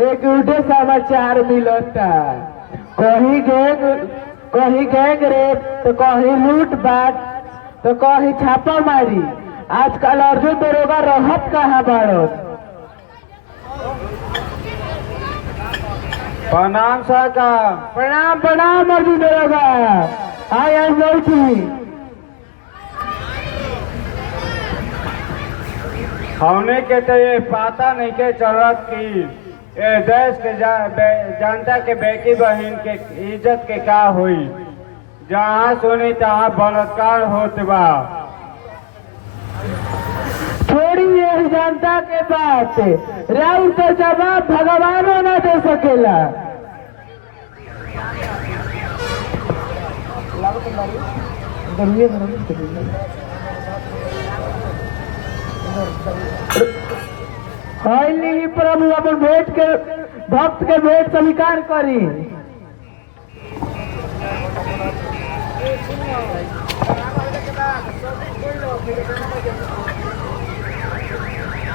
एक उठे समाचार मिलता, कहीं गैंग रेप तो कहीं लूट बाट तो कहीं छापा मारी। आजकल अर्जुन दरोगा रहत कहाँ बाड़ो। प्रणाम सरकार। प्रणाम प्रणाम अर्जुन दरोगा। I am waiting. हमने के तो ये पता नहीं के चलत की ये देश के जनता के बेटी बहन के इज्जत के का हुई। जहाँ सुनी तहाँ बलात्कार होत बा। थोड़ी ये जनता के बात राउर तो जवाब भगवानों न दे सकेला। प्रभु अपन भेंट के भक्त के भेंट स्वीकार करी।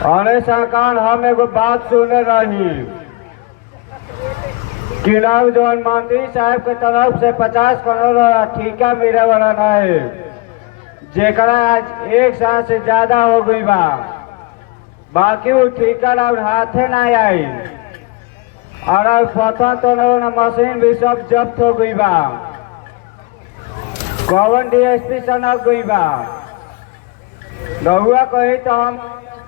अरे सरकार हम एगो बात सुने रही कि नाम जौन मंत्री साहब के तरफ से 50 करोड़ ठीका मिले वाला नहीं, जेकरा आज 1 साल से ज्यादा हो गई बा। बाकी वो ठीका और हाथे ना आई और पता तो मशीन भी सब जब्त हो गई बा। कौन डीएसपी सनक गई बा। रहुआ कही तो हम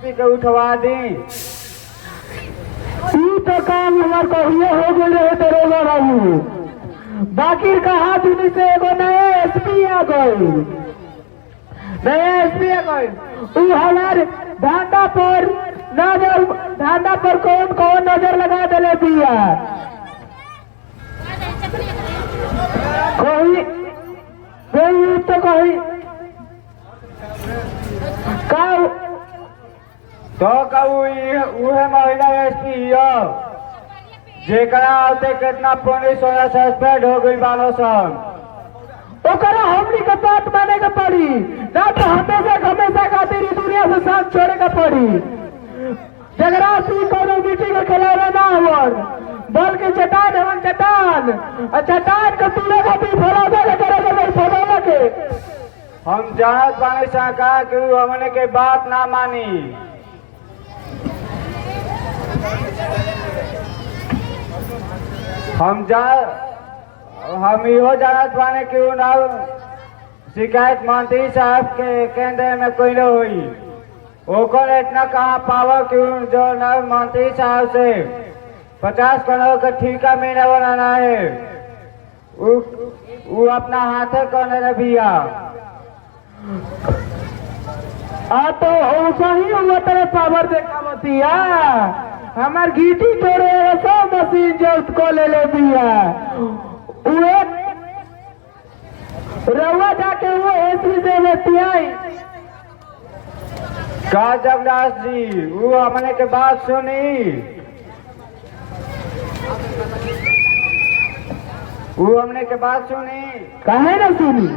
के उठवा दी। तो काम हमार कहिए हो गए रहे दरोगा बाबू। बाकी कहा दिन से एगो नया एसपी आ गए, नया एसपी आ गए। वो हमारे धंधा पर कौन कौन नजर लगा दिले दिया। कोई तो कोई का तो उहे महिला एसपी जेकरा आते कितना पुलिस वाला सस्पेंड हो गई बालो सन। ओकरा हमनी के बात माने के पड़ी, ना तो हमेशा खातिर दुनिया से साथ छोड़े के पड़ी। जगरा सी कोनो मीटिंग के खिलावे ना होवन, बल्कि चट्टान एवं चट्टान और चट्टान के तूले का भी फौलादा के करे फौलादा के। हम जानत बानी सरकार कि हमने के बात ना मानी। हम इहो जानत बानी कि शिकायत मंत्री साहब के केंद्र में कोई न हुई। ओकर इतना कहाँ पावर कि जो न मंत्री साहब से 50 करोड़ का ठीका मिलने वाला ना है, वो अपना हाथे करने भैया। तो सही हुआ तेरे पावर देखा मतिया। हमार गीटी तोड़े सब मशीन जब्त को ले दिया। रवा जाके वो एसपी से बतियाई। का जगदास जी वो हमने के बात सुनी, वो हमने के बात सुनी। काहे ना सुनी।